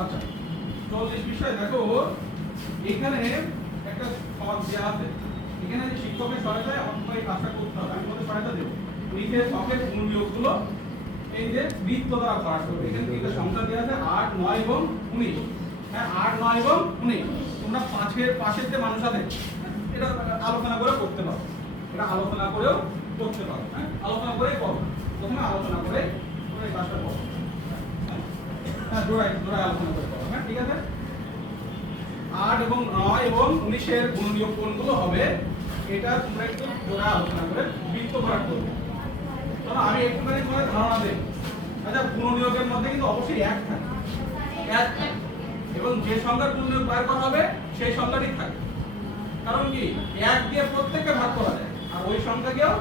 আচ্ছা 40 বিষয় দেখো এখানে একটা সহজ দেওয়া আছে। এখানে যে শিক্ষকের সহায়তায় আমাকে এই কাজটা করতে হবে, আমি তোমাদের সহায়তা দেবো। নিচে ছকের গুণবিয়োগগুলো এই যে বৃত্ত দ্বারা প্রকাশ করবে। এখানে তিনটা সংখ্যা দেওয়া আছে 8, 9 এবং 19। হ্যাঁ 8, 9 এবং 19 তোমরা পাশের যে মানুষ আছে এটা আলোচনা করে করতে পারো, এটা আলোচনা করেও করতে পারো। হ্যাঁ আলোচনা করেই করো, প্রথমে আলোচনা করে তোমরা এই কাজটা করো। হ্যাঁ জোড়ায় আলোচনা করে করো। হ্যাঁ ঠিক আছে। 8 এবং 9 এবং 19 এর গুণনীয়ক কোনগুলো হবে এটা তোমরা একটু জোড়া আলোচনা করে বৃত্ত করা করবে। চলো আমি একটুখানি তোমাদের ধারণা দেই। আচ্ছা গুণনীয়কের মধ্যে কিন্তু অবশ্যই এক থাকে, এক থাকে এবং যে সংখ্যার গুণনীয়ক বার করা হবে সেই সংখ্যাটি থাকে। কারণ কি এক দিয়ে প্রত্যেককে ভাগ করা যায়, আর ওই সংখ্যাকেও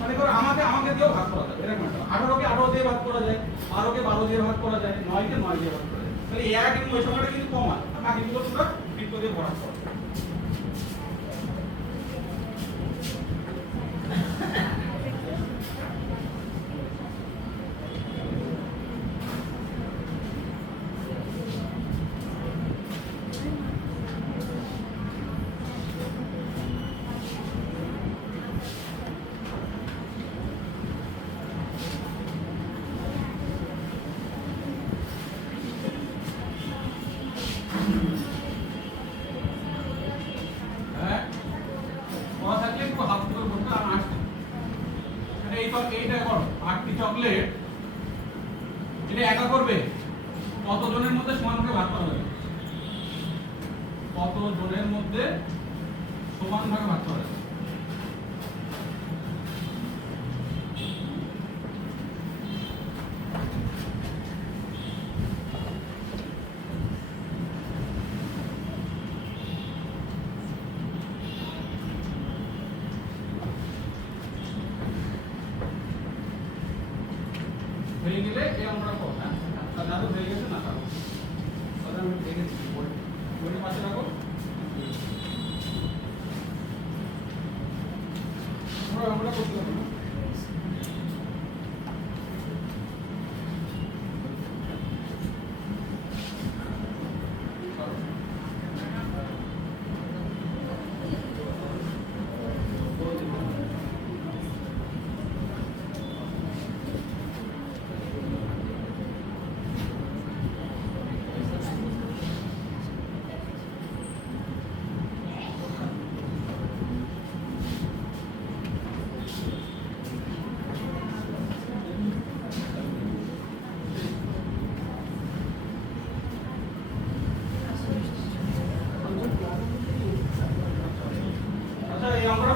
মানে ধরো আমাকে দিয়েও ভাগ করা যায়। এরকম একটা 18 কে 18 দিয়ে ভাগ করা যায়, 12 কে 12 দিয়ে ভাগ করা যায়, 9 কে 9 দিয়ে ভাগ করা যায়। তাহলে এক এবং ওই সংখ্যাটা কিন্তু কমন, বাকিগুলো তোমরা বৃত্ত দিয়ে ভরাট করো। এইটা করো 8টি চকলেট এটা একা করবে কত জনের মধ্যে সমানভাবে ভাগ করা যাবে? কত জনের মধ্যে সমানভাবে ভাগ করা যাবে? হয়ে গেলে এই অঙ্কটা করো। হ্যাঁ দাদু হয়ে গেছে না কারো দাদা আমি হয়ে গেছি বইয়ের পাশে রাখো। আমরা অঙ্কটা করতে পারবো না।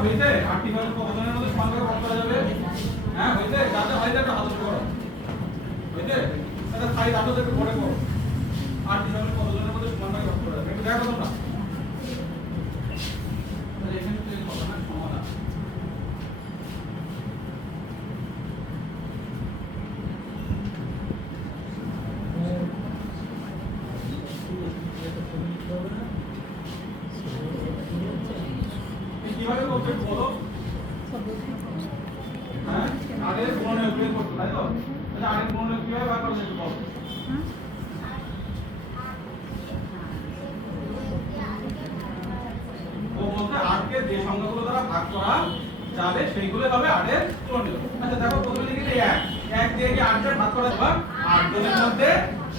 হইতে 8টি ভাগে কতজনের মধ্যে সমানভাবে ভাগ করা যাবে? হ্যাঁ হইতে যাতে হয় একটা হাত উঠে করো হইতে এটা সাই দাঁতও একটু পরে করো। 8টি ভাগে কতজনের মধ্যে সমানভাবে ভাগ করা যাবে একটু দেখো তোমরা। তাহলে এখানে তো এই কথা না সমাধান। কিভাবে করতে বলো? হ্যাঁ আগে গুণনীয়ক বের করতে তাই তো? তাহলে আগে গুণনীয়ক কিভাবে বার করা যায় বলো? ও বলতে 8 কে যে সংখ্যাগুলো দ্বারা ভাগ করা যাবে সেইগুলো হবে 8 এর গুণনীয়ক। আচ্ছা দেখো প্রথমে লিখেছি 1 1 দিয়ে কি 8 কে ভাগ করা যাবে? 8 জনের মধ্যে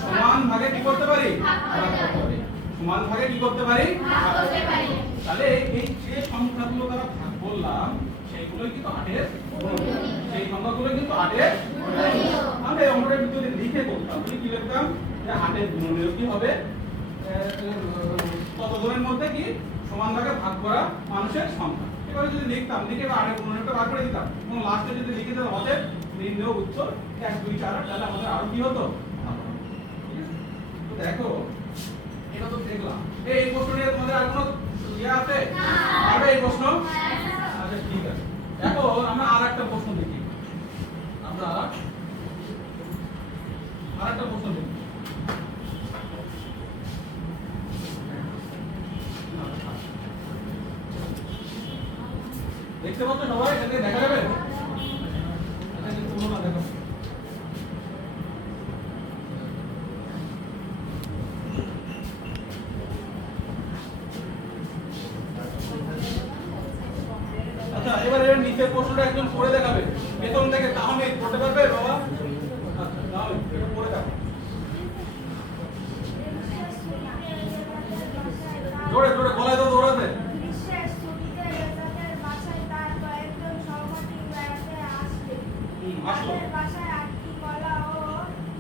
সমান ভাগে কি করতে পারি? ভাগ করতে পারি। সমান ভাগে কি করতে পারি? ভাগ করতে পারি। তাহলে এই যে সংখ্যাগুলো দ্বারা ভাগ করলাম সেইগুলোই কিন্তু 8 এর গুণনীয়ক। সেই সংখ্যাগুলো কিন্তু 8 এর গুণনীয়ক। আমরা এই অঙ্কটা যদি লিখে করতাম তাহলে কি লিখতাম যে 8 এর গুণনীয়ক কি হবে? কত জনের মধ্যে কি সমান ভাগে ভাগ করা মানুষের সংখ্যা। এবারে যদি লিখতাম লিখে 8 এর গুণনীয়কটা বার করে দিতাম এবং লাস্টে যদি লিখে দিতাম অতএব নির্ণয় উত্তর 1 2 4 8 তাহলে আমাদের আরো কি হতো? ঠিক আছে। তো দেখো এটা তো দেখলাম এই প্রশ্নের মধ্যে আর কোনো ইয়া আছে? আর এই প্রশ্ন আচ্ছা ঠিক আছে। এখন আমরা আরেকটা প্রশ্ন দেখি। আমরা আরেকটা প্রশ্ন দেখি। দেখতে পাচ্ছ সবাই? এখানে দেখা যাবে? আচ্ছা তুমি না দেখো। নিচের প্রশ্নটা একজন করে দেখাবে পেছন থেকে, তাহলে করতে পারবে বাবা? আচ্ছা তাহলে একটু করে দেখো, জোরে জোরে গলায় তো দৌড়াতে। আসলো বাসায় 8টি কলা ও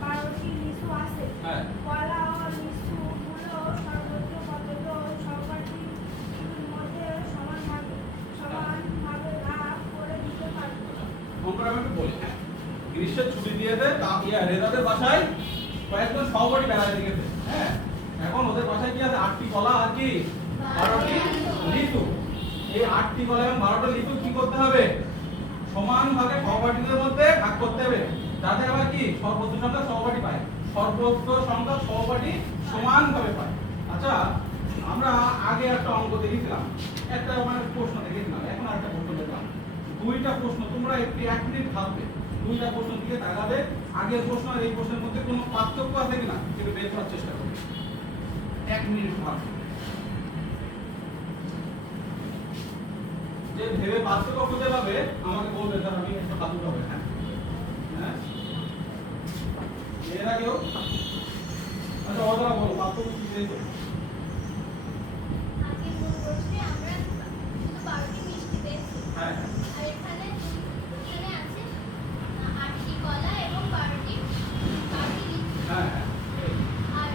12টি লিচু আছে। হ্যাঁ কলা ও লিচুগুলো সর্বোচ্চ কতগুলো সহপাঠীর মধ্যে সমানভাবে ভাগ করে দিতে পারবে? আমরা আমি একটু বলি, হ্যাঁ গ্রীষ্মের ছুটি দিয়েছে, তা রেজাদের বাসায় কয়েকজন সহপাঠী বেড়াতে গেছে। হ্যাঁ এখন ওদের বাসায় কি আছে? 8টি কলা আর কি 12টি লিচু। এই 8টি কলা এবং 12টা লিচু কি করতে হবে? সমান ভাগে সহপাঠীদের মধ্যে ভাগ করতে হবে, যাতে আবার কি সর্বোচ্চ সংখ্যা সহপাঠী পায়, সর্বোচ্চ সংখ্যা সহপাঠী সমান ভাবে পায়। আচ্ছা আমরা আগে একটা অঙ্ক দেখেছিলাম, একটা মানে প্রশ্ন দেখেছিলাম, এখন আরেকটা প্রশ্ন দেখলাম। দুইটা প্রশ্ন তোমরা একটু 1 মিনিট ভাববে, দুইটা প্রশ্ন দিকে তাকাবে, আগের প্রশ্ন আর এই প্রশ্নের মধ্যে কোনো পার্থক্য আছে কিনা সেটা বের করার চেষ্টা করবে। 1 মিনিট ভাববে, যে ভেবে পার্থক্য খুঁজে পাবে আমাকে বলবে, স্যার আমি একটা পার্থক্য হবে। হ্যাঁ হ্যাঁ এর আগেও আচ্ছা ওরা বলো পার্থক্য কি দেখো। আগে মূল প্রশ্নে আমরা শুধু 12টি মিষ্টি পেয়েছি। হ্যাঁ আর এখানে আছে 8টি কলা এবং 12টি লিচু। হ্যাঁ আর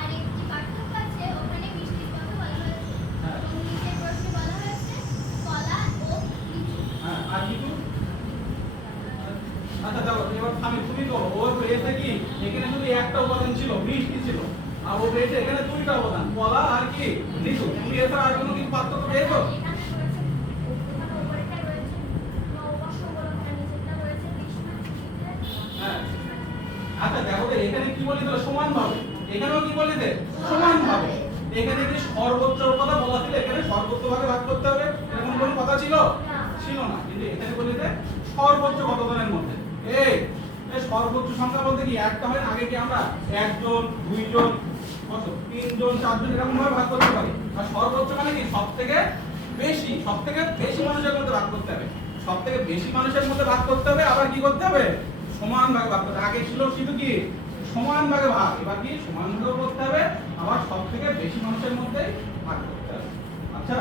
আরেকটি পার্থক্য আছে, ওখানে মিষ্টির কথা বলা হয়েছে। হ্যাঁ। এবং নিচের প্রশ্নে বলা হয়েছে কলা ও লিচু। হ্যাঁ আর কিছু? আচ্ছা দেখো এবার আমি তুমি করো, ওর পেয়েছে কি এখানে শুধু একটা উপাদান ছিল, মিষ্টি ছিল, আর ও পেয়েছে এখানে দুইটা উপাদান, কলা আর কি লিচু। তুমি এছাড়া আর কোনো কিছু পার্থক্য পেয়েছো? এখানে রয়েছে, ওখানে উপরেরটা রয়েছে নববর্ষ উপলক্ষে, নিচেরটা রয়েছে গ্রীষ্মের ছুটিতে। হ্যাঁ আচ্ছা দেখো তো এখানে কি বলিতে সমান ভাবে, এখানেও কি বলিতে সমান ভাবে। এখানে কি সর্বোচ্চর কথা বলা ছিল, এখানে সর্বোচ্চ ভাগে ভাগ করতে হবে এরকম কোনো কথা ছিল? ছিল না, কিন্তু এখানে বলিতে সর্বোচ্চ কতজনের মধ্যে। এই সর্বোচ্চ সংখ্যা বলতে কি একটা হয় না, আগে কি আমরা একজন দুইজন কত তিনজন চারজন এরকম ভাবে ভাগ করতে পারি, আর সর্বোচ্চ মানে কি সবথেকে বেশি মানুষের মধ্যে ভাগ করতে হবে, সবথেকে বেশি মানুষের মধ্যে ভাগ করতে হবে, আবার কি করতে হবে সমান ভাগে ভাগ করতে হবে। আগে ছিল শুধু কি সমান ভাগে ভাগ, এবার কি সমান ভাগে করতে হবে, আবার সবথেকে বেশি মানুষের মধ্যে ভাগ করতে হবে। আচ্ছা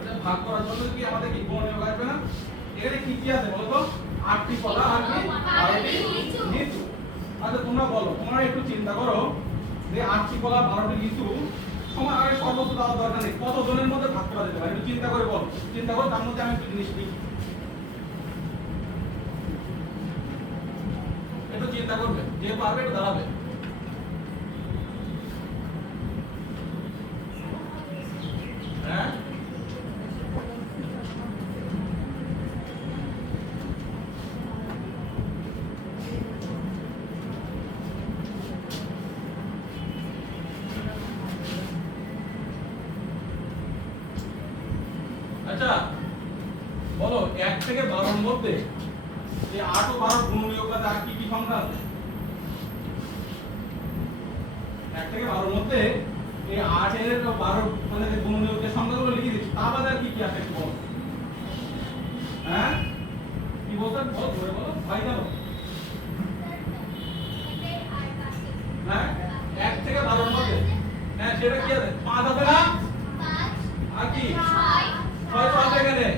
এটা ভাগ করার জন্য কি আমাদের কি কোন নিয়ম আসবে না? এখানে কি কি আছে বলো তো? 8টি কলা আর কি 12টি লিচু। আচ্ছা তোমরা বলো, তোমরা একটু চিন্তা করো যে 8টি কলা 12টি লিচু সমান, আগে সর্বোচ্চ দেওয়ার দরকার নেই, কত জনের মধ্যে ভাগ করা যেতে পারে একটু চিন্তা করে বলো। চিন্তা করো, তার মধ্যে আমি একটু জিনিস লিখি, একটু চিন্তা করবে, যে পারবে একটু দাঁড়াবে। হ্যাঁ আচ্ছা বলো 1 থেকে 12 এর মধ্যে এই 8 ও 12 গুণনীয়ক কাজে আর কি কি সংখ্যা আছে? 1 থেকে 12 এর মধ্যে এই 8 এর 12 মানে যে গুণনীয়কের সংখ্যাগুলো লিখে দিচ্ছি, তা বাদে আর কি কি আছে একটু বলো। হ্যাঁ কি বলতে বলো, ধরে বলো ভাই জানো। হ্যাঁ 1 থেকে 12 এর মধ্যে, হ্যাঁ সেটা কি আছে? 5 আছে না? আর কি 6 তো আছে এখানে,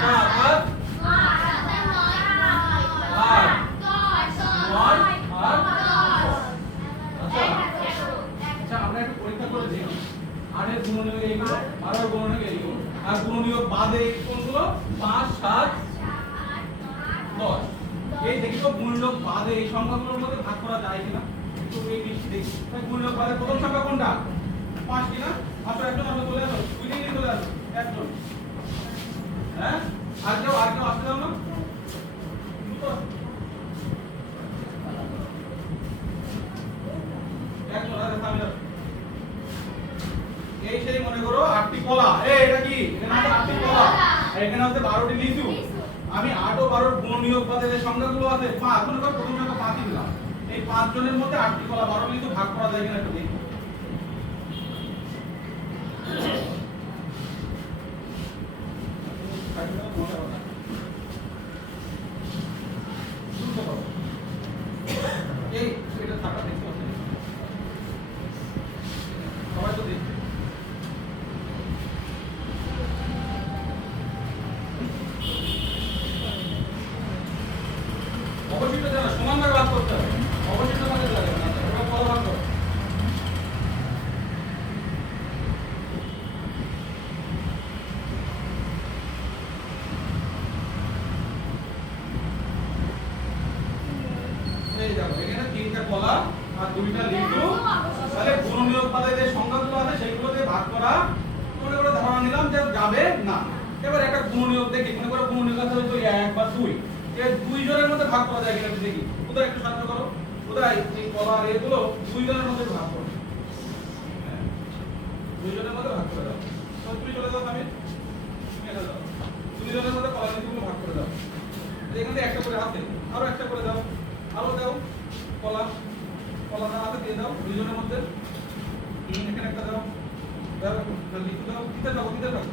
7 আর 8 9 আর 10। আচ্ছা আমরা একটু পরীক্ষা করে দেখি 8 এর গুণনীয়ক এইগুলো, 12 এর গুণনীয়ক এইগুলো, আর গুণনীয়ক বাদে কোনগুলো? 5 7 10। এই দেখি তো গুণনীয়ক বাদে এই সংখ্যাগুলোর মধ্যে ভাগ করা যায় কিনা, একটু এই লিখি দেখি। তাই গুণনীয়ক বাদে প্রথম সংখ্যা কোনটা? 5 কিনা? মাত্র একজন আমরা চলে আসো, দুইদিনই চলে আসো একজন। হ্যাঁ আর কেউ আসতে দাও না। এই সেই মনে করো 8টি কলা, এটা কি এখানে আছে 8টি কলা, আর এখানে আছে 12টি লিচু। আমি 8 ও 12 এর গুণনীয়ক বাদে যে সংখ্যাগুলো আছে 5, মনে করো প্রথম সংখ্যা 5 দিলাম, এই 5 জনের মধ্যে 8টি কলা 12 লিচু ভাগ করা যায় কিনা একটু দেখি। ভাগ করতে হবে, অবশিষ্ট ভাগে দেওয়া যাবে না। এবার কলা ভাগ করো। এই দেখো এখানে 3টা কলা আর 2টা লিচু, তাহলে গুণনীয়ক পদে যে সংখ্যাগুলো আছে সেগুলো দিয়ে ভাগ করা মনে করে ধারণা নিলাম যে যাবে না। এবার একটা গুণনীয়ক দেখি, মনে করো গুণনীয়ক আছে হয়তো 1 বা 2, এই 2 জনের মধ্যে ভাগ করা যায় কিনা একটু দেখি। কোথায় একটু সাহায্য করো, কোথায় এই কলা আর এগুলো 2 জনের মধ্যে ভাগ করো, 2 জনের মধ্যে ভাগ করে দাও। তো তুমি চলে যাও, আমি এটা দাও, 2 জনের মধ্যে কলা লিচুগুলো ভাগ করে দাও। এখানে একটা করে আছে, আরো একটা করে দাও, আরো দাও কলা, কলাটা হাতে দিয়ে দাও 2 জনের মধ্যে। এখানে একটা দাও, দাও লিচু দাও, দিতে দাও, দিতে দাও,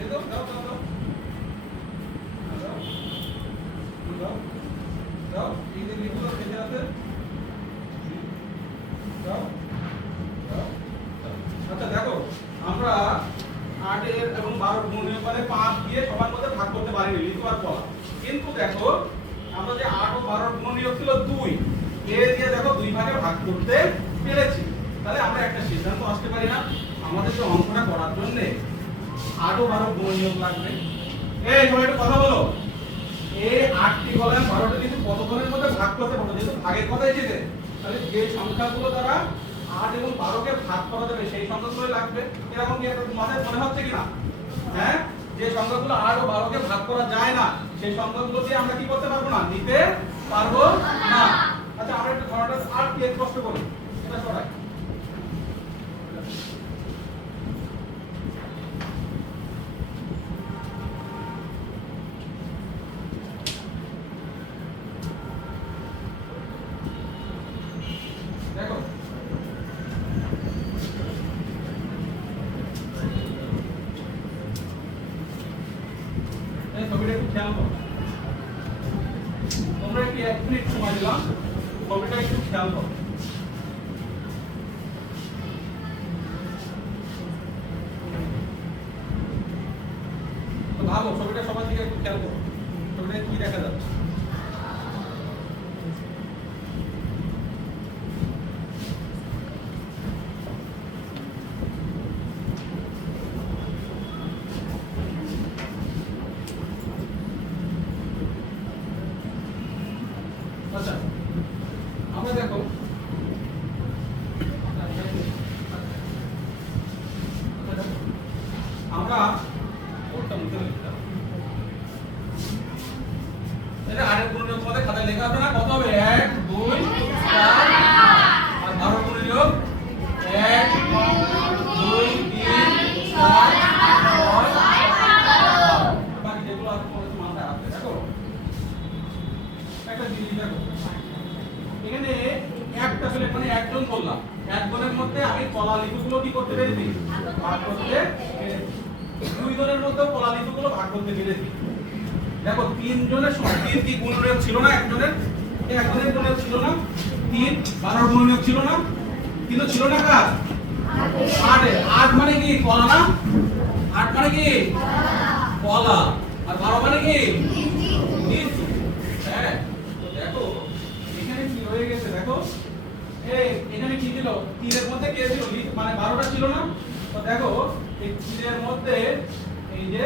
এই দাও দাও দাও দাও দাও দাও দাও, এই যে লিচুগুলো ভেজে আছে দাও দাও। আচ্ছা দেখো আমরা 8 এর এবং 12 গুণনীয়ক পদে 5 দিয়ে সবার মধ্যে ভাগ করতে পারিনি লিচু আর কলা, কিন্তু দেখো আমরা যে 8 ও 12 গুণনীয়ক ছিল 2, এ দিয়ে দেখো 2 ভাগে ভাগ করতে পেরেছি। তাহলে আমরা একটা সিদ্ধান্ত আসতে পারি না, আমাদের যে অঙ্কটা করার জন্য 8 ও 12 গুণনীয়ক লাগবে। এই সবাই একটু কথা বলো, এই 8টি কলা 12টি লিচু কত জনের মধ্যে ভাগ করতে পারবো? যেহেতু ভাগের কথা এসেছে, তাহলে যে সংখ্যাগুলো দ্বারা 8 এবং 12 কে ভাগ করা যাবে সেই সংখ্যাগুলো লাগবে। এরকম কি আপনাদের মাথায় মনে হচ্ছে কিনা? হ্যাঁ, যে সংখ্যাগুলো 8 ও 12 কে ভাগ করা যায় না সেই সংখ্যাগুলো দিয়ে আমরা কি করতে পারবো না, নিতে পারবো না। আচ্ছা আমরা একটু ধারণাটা আর কি স্পষ্ট করি, এটা সরাই। দেখো এই ছবিটা একটু খেয়াল করো, তোমরা কি 1 মিনিট সময় দিলাম, ছবিটা একটু খেয়াল করো। তো ভাবো ছবিটা সবার দিকে একটু খেয়াল করো, ছবিটা কি দেখা যাচ্ছে? আচ্ছা আমরা দেখো আমরা ওটা মুখে লিখতে হবে, এটা আরেক গুণনীয়ক পদে খাতায় লেখা আছে না, কত হবে? 1 2 4 আর 12 গুণনীয়ক 1 2 3 4 5 বাকি যেগুলো আছে তোমাদের মাথায় আছে। দেখো একটা জিনিস দেখো, এখানে একটা ছেলে মানে একজন বললাম, একজনের মধ্যে আমি কলা লিচুগুলো কি করতে পেরেছি, ভাগ করতে পেরেছি। 2 জনের মধ্যে কলা লিচুগুলো ভাগ করতে পেরেছি। দেখো 3 জনের সময় 3 কি গুণনীয়ক ছিল না একজনের, একজনের গুণনীয়ক ছিল না 3, 12 গুণনীয়ক ছিল না, কিন্তু ছিল না কার 8 এর। 8 মানে কি কলা না, 8 মানে কি কলা, আর 12 মানে কি লিচু। হ্যাঁ তো দেখো এখানে কি হয়ে গেছে, দেখো এই এখানে কি ছিল, 3 এর মধ্যে কে ছিল, মানে 12টা ছিল না। তো দেখো এই 3 এর মধ্যে এই যে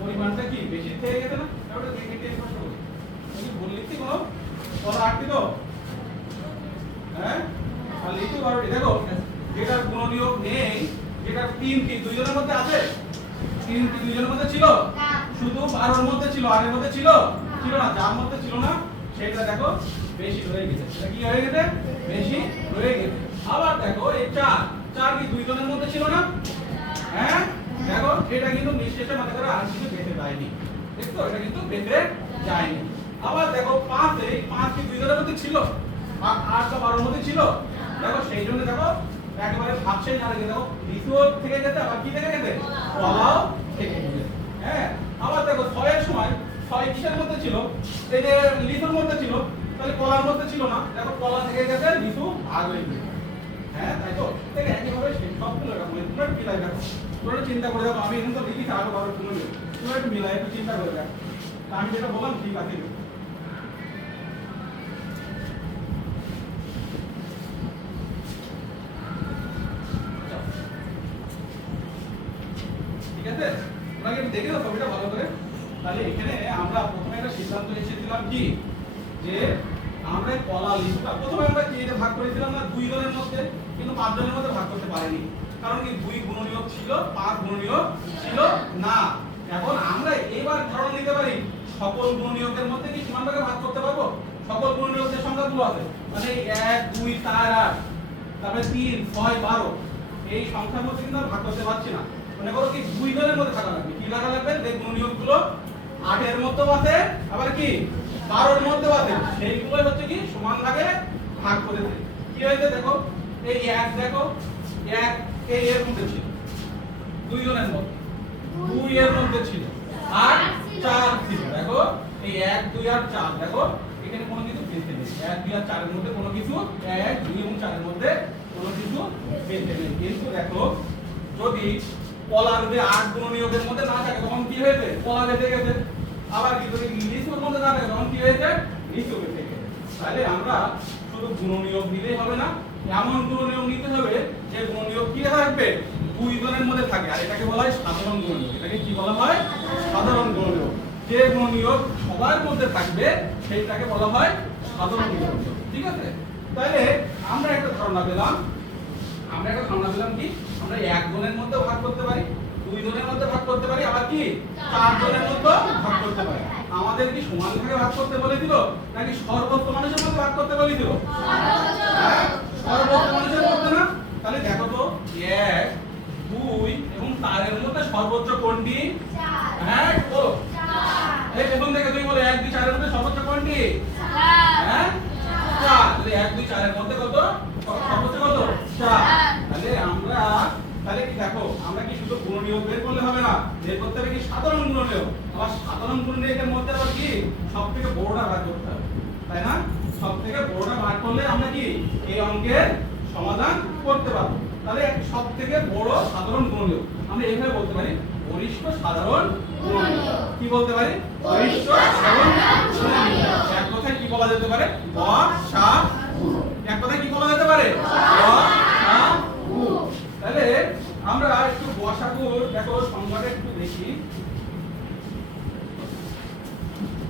পরিমাণটা কি বেশি থেকে গেছে না, তাহলে দেখে টেস্ট করতে হবে। তুমি ভুল লিখছি কোনো, কলা 8টি তো, হ্যাঁ আর লিচু 12টি। দেখো যেটার গুণনীয়ক নেই, যেটা 3 কি 2 জনের মধ্যে আছে, 3 কি 2 জনের মধ্যে ছিল, শুধু 12 এর মধ্যে ছিল, 8 এর মধ্যে ছিল ছিল না, যার মধ্যে ছিল না সেটা দেখো বেশি হয়ে গেছে। এটা কি হয়ে গেছে, বেশি হয়ে গেছে। আবার দেখো এই 4 কি 2 জনের মধ্যে ছিল না, হ্যাঁ দেখো এটা কিন্তু নিঃশেষে মানে করে আর কিছু বেঁচে যায়নি, দেখছো এটা কিন্তু বেঁচে যায়নি। আবার দেখো 5 এই 5 কি 2 জনের মধ্যে ছিল, আর 8 বা 12 এর মধ্যে ছিল, দেখো সেই জন্য দেখো একেবারে ভাবছেই না রেখে দেখো লিচু থেকে গেছে, আবার কি থেকে গেছে, কলাও থেকে গেছে। হ্যাঁ আবার দেখো 6 এর সময় 6 কিসের মধ্যে ছিল, এই যে লিচুর মধ্যে ছিল, তাহলে কলার মধ্যে ছিল না, দেখো কলা থেকে গেছে, লিচু ভাগ হয়ে গেছে। হ্যাঁ তাই তো, ঠিক একইভাবে সবগুলো এরকম। তোমরা একটু মিলাই দেখো, তোমরা চিন্তা করে দেখো, আমি এখন তো লিখি 8 12 গুণনীয়ক, তোমরা একটু মিলাই একটু চিন্তা করে দেখো আমি যেটা বললাম ঠিক আছে। এখানে আমরা প্রথমে একটা সিদ্ধান্ত এসেছিলাম কি যে আমরা এই কলা লিস্টটা প্রথমে আমরা কি এটা ভাগ করেছিলাম না 2 জনের মধ্যে, কিন্তু 5 জনের মধ্যে ভাগ করতে পারিনি, কারণ কি 2 গুণনীয়ক ছিল 5 গুণনীয়ক ছিল না। এখন আমরা এবার ধারণা নিতে পারি সকল গুণনীয়কের মধ্যে কি সমান ভাগে ভাগ করতে পারবো। সকল গুণনীয়কের সংখ্যাগুলো আছে মানে 1 2 4 8 তারপরে 3 6 12 এই সংখ্যার মধ্যে কিন্তু ভাগ করতে পারছি না। মনে করো কি 2 জনের মধ্যে থাকা লাগবে, কি লাগা লাগবে যে গুণনীয়কগুলো 8 এর মধ্যেও আছে আবার কি 12 এর মধ্যেও আছে, সেইগুলোই হচ্ছে কি সমান ভাগে ভাগ করে দেই। কি হয়েছে দেখো, এই 1 দেখো 1 এই এর মধ্যে ছিল 2 জনের মধ্যে, 2 এর মধ্যে ছিল আর 4 ছিল। দেখো এই 1 2 আর 4 দেখো এখানে কোনো কিছু বেঁচে নেই, 1 2 আর 4 এর মধ্যে কোনো কিছু 1 2 এবং 4 এর মধ্যে কোনো কিছু বেঁচে নেই। কিন্তু দেখো যদি কলার যে 8 গুণনীয়কের মধ্যে না থাকে তখন কি হয়েছে, কলা বেঁচে গেছে। আবার কি যদি লিচুর মধ্যে না থাকে তখন কি হয়েছে, লিচু বেঁচে গেছে। তাহলে আমরা শুধু গুণনীয়ক দিলেই হবে না, এমন গুণনীয়ক নিতে হবে যে গুণনীয়ক কি থাকবে 2 জনের মধ্যে থাকে, আর এটাকে বলা হয় সাধারণ গুণনীয়ক। এটাকে কি বলা হয়, সাধারণ গুণনীয়ক। যে গুণনীয়ক সবার মধ্যে থাকবে সেইটাকে বলা হয় সাধারণ গুণনীয়ক। ঠিক আছে, তাহলে আমরা একটা ধারণা পেলাম কি আমরা 1 জনের মধ্যে ভাগ করতে পারি, 2 জনের মধ্যে ভাগ করতে পারি, আবার কি 4 জনের মধ্যে ভাগ করতে পারি। আমাদের কি সমান ভাগে ভাগ করতে বলেছিল নাকি সর্বোচ্চ মানুষের মধ্যে ভাগ করতে বলেছিল? সর্বোচ্চ মানুষের মধ্যে না। তাহলে দেখো তো 1 2 এবং 4 এর মধ্যে সর্বোচ্চ কোনটি? 4 হ্যাঁ বলো, এই প্রথম থেকে তুমি বলো 1 2 4 এর মধ্যে সর্বোচ্চ কোনটি? 4 হ্যাঁ 4। তাহলে 1 2 4 এর মধ্যে কত সর্বোচ্চ কত? 4। তাহলে আমরা তাহলে কি দেখো আমরা কি শুধু গুণনীয়ক বের করলে হবে না, বের করতে হবে কি সাধারণ গুণনীয়ক। আবার সাধারণ গুণনীয়কের মধ্যে আবার কি সবথেকে বড়টা ভাগ করতে হবে, তাই না? সবথেকে বড়টা ভাগ করলে আমরা কি এই অঙ্কের সমাধান করতে পারবো। তাহলে সবথেকে বড় সাধারণ গুণনীয়ক আমরা এইভাবে বলতে পারি গরিষ্ঠ সাধারণ গুণনীয়ক। কি বলতে পারি? গরিষ্ঠ সাধারণ গুণনীয়ক। এক কথায় কি বলা যেতে পারে, গসাগু। এক কথায় কি বলা যেতে পারে, গসাগু। তাহলে আমরা একটু গসাগুর দেখো সংজ্ঞাটা একটু দেখি।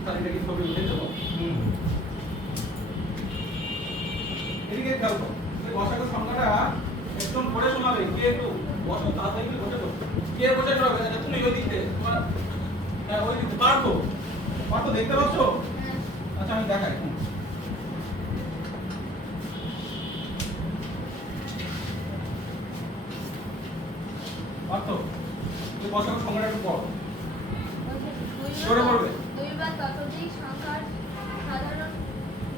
তাহলে এটা কি ছবি উঠে দেবো? এদিকে খেয়াল করো, গসাগুর সংজ্ঞাটা একদম পড়ে শোনাবে। কে একটু বসো, তাড়াতাড়ি একটু বসে বসো। কে বসে শোনাবে? তুমি ওই দিকে তোমার, হ্যাঁ ওই দিকে পারতো দেখতে পাচ্ছ? আচ্ছা আমি দেখাই। পারতো তুই গসাগুর সংজ্ঞাটা একটু পড়, জোরে পড়বে। 2 বা ততোধিক সংখ্যার সাধারণ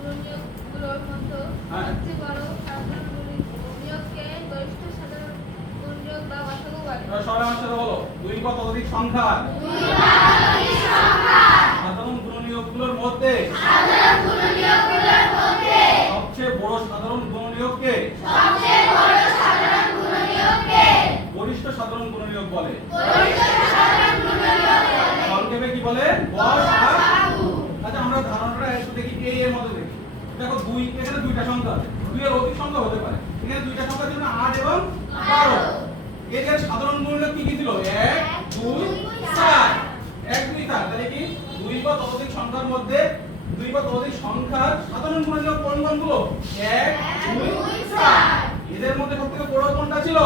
গুণনীয়কগুলোর মধ্যে হ্যাঁ। সবচেয়ে বড় সাধারণ গুণনীয়ককে গরিষ্ঠ সাধারণ গুণনীয়ক বা গসাগু বলে। সবাই আমার সাথে বলো, 2 বা ততোধিক সংখ্যার সাধারণ গুণনীয়কগুলোর মধ্যে সবচেয়ে বড় সাধারণ গুণনীয়ককে গরিষ্ঠ সাধারণ গুণনীয়ক বলে। সংক্ষেপে কি বলে? গসাগু। আচ্ছা আমরা ধারণাটা একটু দেখি এই এর মধ্যে দেখি। দেখো 2 এখানে 2টা সংখ্যা আছে, 2 এর অধিক সংখ্যা হতে পারে। এখানে 2টা সংখ্যা ছিল 8 এবং 12। এদের সাধারণ গুণনীয়ক কি কি ছিল? 1 2 4। 1 2 4। তাহলে কি 2 বা ততোধিক সংখ্যার মধ্যে 2 বা ততোধিক সংখ্যার সাধারণ গুণনীয়ক কোনগুলো? 1 2 4। এদের মধ্যে সবথেকে বড় কোনটা ছিল?